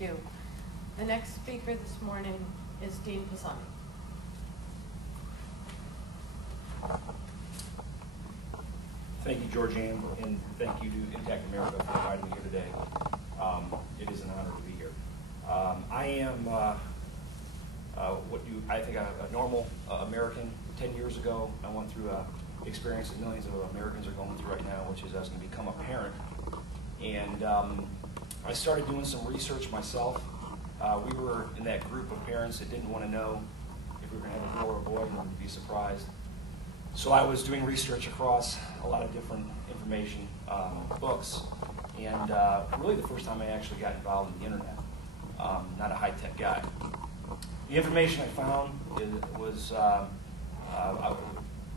Thank you. The next speaker this morning is Dean Pisani. Thank you, Georgianne, and thank you to Intact America for inviting me here today. It is an honor to be here. I am I think a normal American. 10 years ago, I went through an experience that millions of Americans are going through right now, which is I was going to become a parent. And I started doing some research myself. We were in that group of parents that didn't want to know if we were going to have a girl or a boy and wanted to be surprised. So I was doing research across a lot of different information, books, and really the first time I actually got involved in the internet. Not a high-tech guy. The information I found was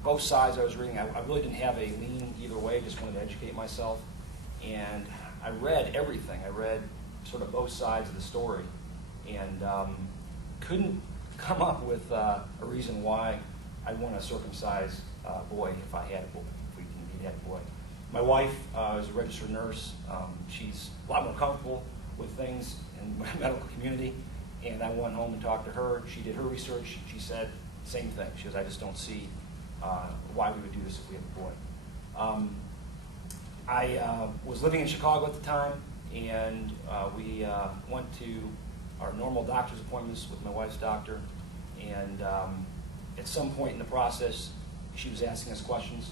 both sides I was reading. I really didn't have a lean either way, just wanted to educate myself. And I read everything. I read sort of both sides of the story and couldn't come up with a reason why I'd want to circumcise a boy if I had a boy, if we indeed had a boy. My wife is a registered nurse. She's a lot more comfortable with things in my medical community, and I went home and talked to her. She did her research. She said the same thing. She goes, I just don't see why we would do this if we had a boy. I was living in Chicago at the time, and we went to our normal doctor's appointments with my wife's doctor, and at some point in the process, she was asking us questions,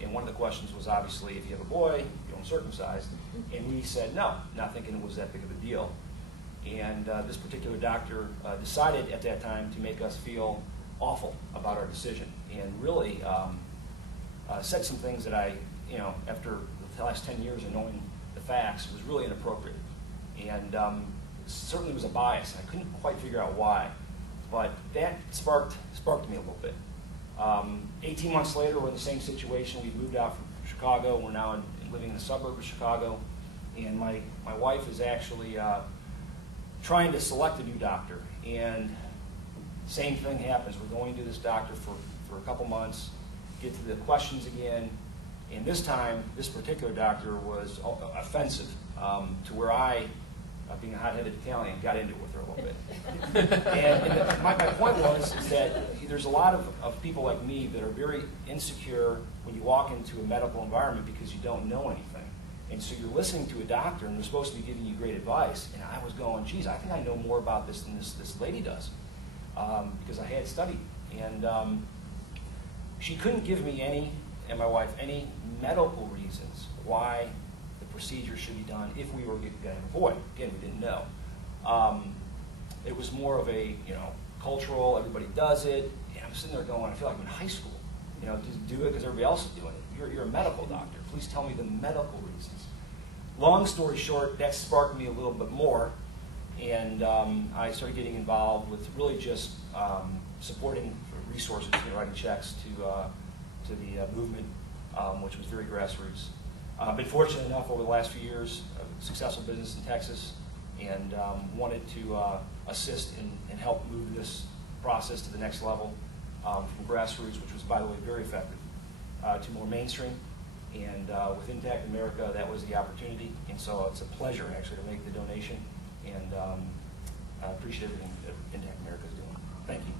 and one of the questions was obviously, if you have a boy, you don't circumcise, and we said no, not thinking it was that big of a deal. And this particular doctor decided at that time to make us feel awful about our decision, and really said some things that I, after the last 10 years of knowing the facts, was really inappropriate. And certainly was a bias. I couldn't quite figure out why, but that sparked me a little bit. 18 months later, we're in the same situation. We've moved out from Chicago. We're now living in the suburb of Chicago, and my wife is actually trying to select a new doctor. And same thing happens. We're going to this doctor for a couple months, get to the questions again, and this time, this particular doctor was offensive to where I, being a hot-headed Italian, got into it with her a little bit. and my point was is that there's a lot of people like me that are very insecure when you walk into a medical environment because you don't know anything. And so you're listening to a doctor, and they're supposed to be giving you great advice, and I was going, geez, I think I know more about this than this lady does, because I had studied. And she couldn't give me and my wife, any medical reasons why the procedure should be done if we were going to have a boy. Again, we didn't know. It was more of a, cultural, everybody does it, and I'm sitting there going, I feel like I'm in high school. Just do it because everybody else is doing it. You're a medical doctor. Please tell me the medical reasons. Long story short, that sparked me a little bit more, and I started getting involved with really just supporting resources, writing checks to the movement, which was very grassroots. I've been fortunate enough over the last few years, a successful business in Texas, and wanted to assist and help move this process to the next level from grassroots, which was, by the way, very effective, to more mainstream. And with Intact America, that was the opportunity. And so it's a pleasure, actually, to make the donation. And I appreciate everything that Intact America is doing. Thank you.